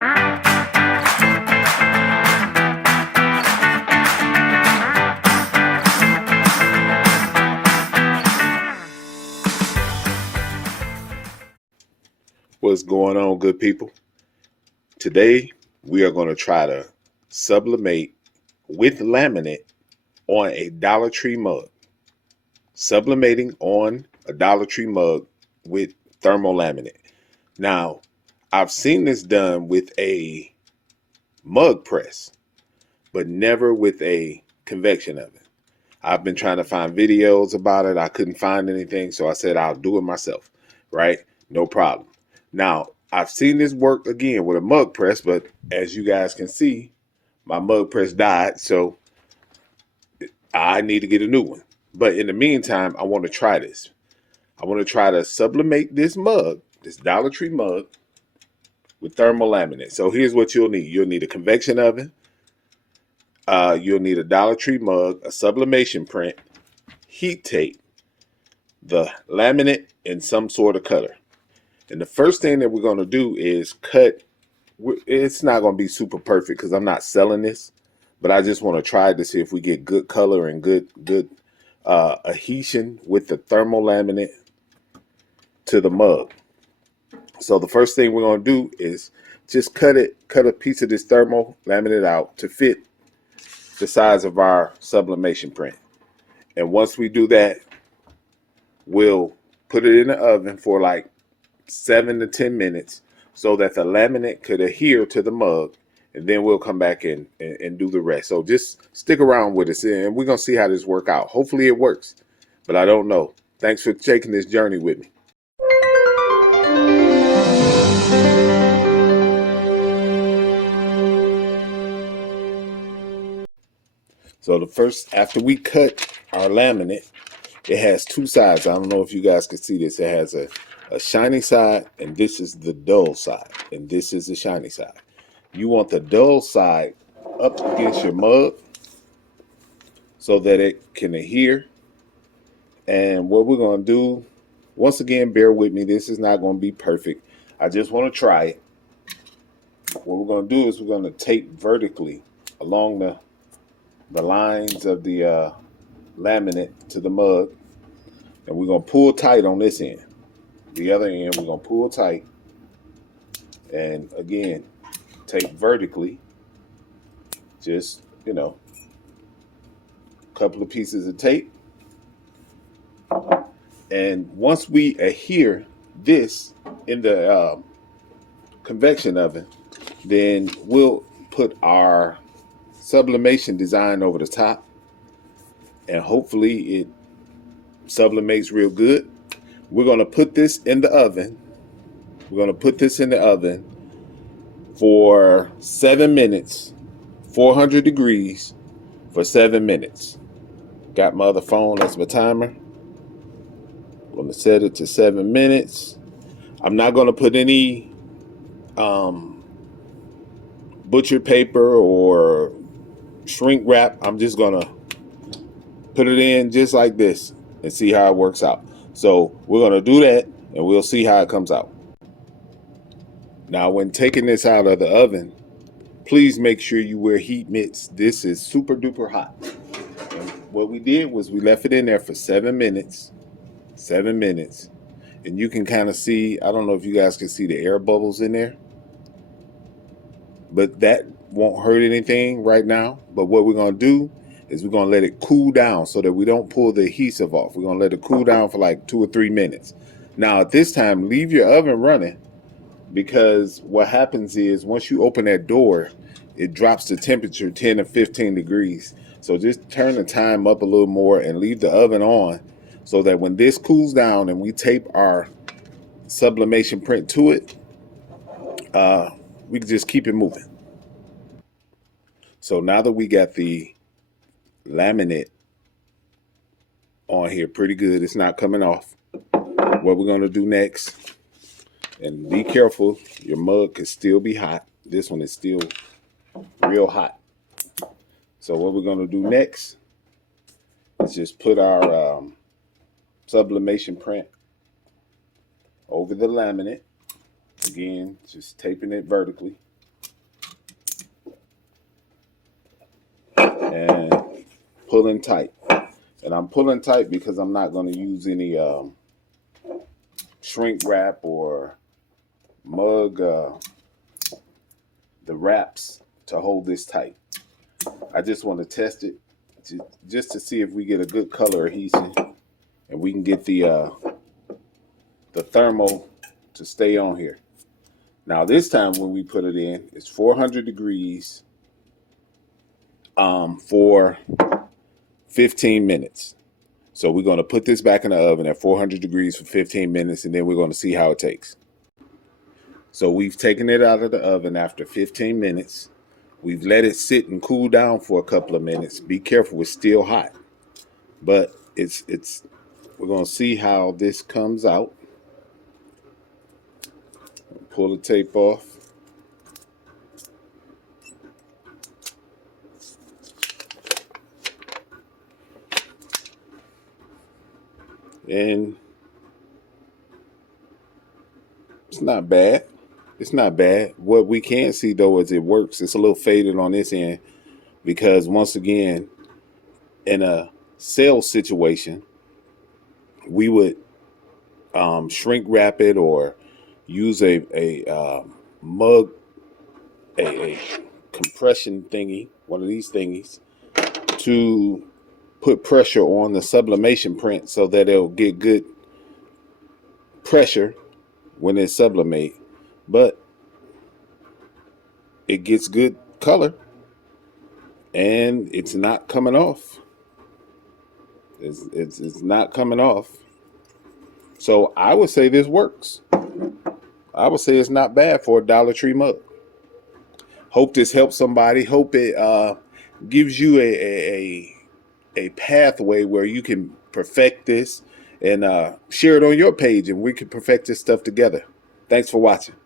What's going on, good people? Today we are going to try to sublimate with laminate on a Dollar Tree mug. Sublimating on a Dollar Tree mug with thermal laminate. Now, I've seen this done with a mug press, but never with a convection oven. I've been trying to find videos about it. I couldn't find anything, so I said I'll do it myself, right? No problem. Now, I've seen this work again with a mug press, but as you guys can see, my mug press died, so I need to get a new one. But in the meantime, I want to try this. I want to try to sublimate this mug, this Dollar Tree mug, with thermal laminate. So here's what you'll need. You'll need a convection oven. You'll need a Dollar Tree mug, a sublimation print, heat tape, the laminate, and some sort of cutter. And the first thing that we're going to do is cut. It's not going to be super perfect because I'm not selling this, but I just want to try to see if we get good color and good adhesion with the thermal laminate to the mug. So the first thing we're going to do is just cut a piece of this thermal laminate out to fit the size of our sublimation print. And once we do that, we'll put it in the oven for like 7 to 10 minutes so that the laminate could adhere to the mug, and then we'll come back and do the rest. So just stick around with us, and we're going to see how this works out. Hopefully it works, but I don't know. Thanks for taking this journey with me. So after we cut our laminate, it has two sides. I don't know if you guys can see this. It has a shiny side, and this is the dull side, and this is the shiny side. You want the dull side up against your mug so that it can adhere. And what we're going to do, once again, bear with me. This is not going to be perfect. I just want to try it. What we're going to do is we're going to tape vertically along the lines of the laminate to the mug, and we're going to pull tight on this end. The other end, we're going to pull tight, and again, tape vertically, just, a couple of pieces of tape. And once we adhere this in the convection oven, then we'll put our sublimation design over the top, and hopefully it sublimates real good. We're going to put this in the oven. We're going to put this in the oven for 7 minutes, 400 degrees for 7 minutes. Got my other phone, that's my timer. I'm going to set it to 7 minutes. I'm not going to put any butcher paper or shrink wrap. I'm just going to put it in just like this and see how it works out. So we're going to do that, and we'll see how it comes out. Now, when taking this out of the oven, please make sure you wear heat mitts. This is super duper hot. And what we did was we left it in there for 7 minutes. 7 minutes. And you can kind of see, I don't know if you guys can see the air bubbles in there, but that won't hurt anything right now. But what we're going to do is we're going to let it cool down so that we don't pull the adhesive off. We're going to let it cool down for like 2 or 3 minutes. Now, at this time, leave your oven running, because what happens is once you open that door, it drops the temperature 10 or 15 degrees. So just turn the time up a little more and leave the oven on so that when this cools down and we tape our sublimation print to it, we can just keep it moving. So now that we got the laminate on here pretty good, it's not coming off. What we're going to do next, and be careful, your mug could still be hot. This one is still real hot. So what we're going to do next is just put our sublimation print over the laminate. Again, just taping it vertically. and pulling tight. And I'm pulling tight because I'm not going to use any shrink wrap or mug the wraps to hold this tight. I just want to test it just to see if we get a good color adhesion and we can get the thermal to stay on here. Now this time when we put it in, it's 400 degrees for 15 minutes. So we're going to put this back in the oven at 400 degrees for 15 minutes, and then we're going to see how it takes. So we've taken it out of the oven after 15 minutes. We've let it sit and cool down for a couple of minutes. Be careful, it's still hot. But we're going to see how this comes out. Pull the tape off. And it's not bad. It's not bad. What we can see though is it works. It's a little faded on this end because once again, in a sales situation, we would shrink wrap it or use a mug, a compression thingy, one of these thingies, to put pressure on the sublimation print so that it'll get good pressure when it sublimate, but it gets good color and it's not coming off. It's not coming off. So I would say this works. I would say it's not bad for a Dollar Tree mug. Hope this helps somebody. Hope it gives you a pathway where you can perfect this and share it on your page and we can perfect this stuff together. Thanks for watching.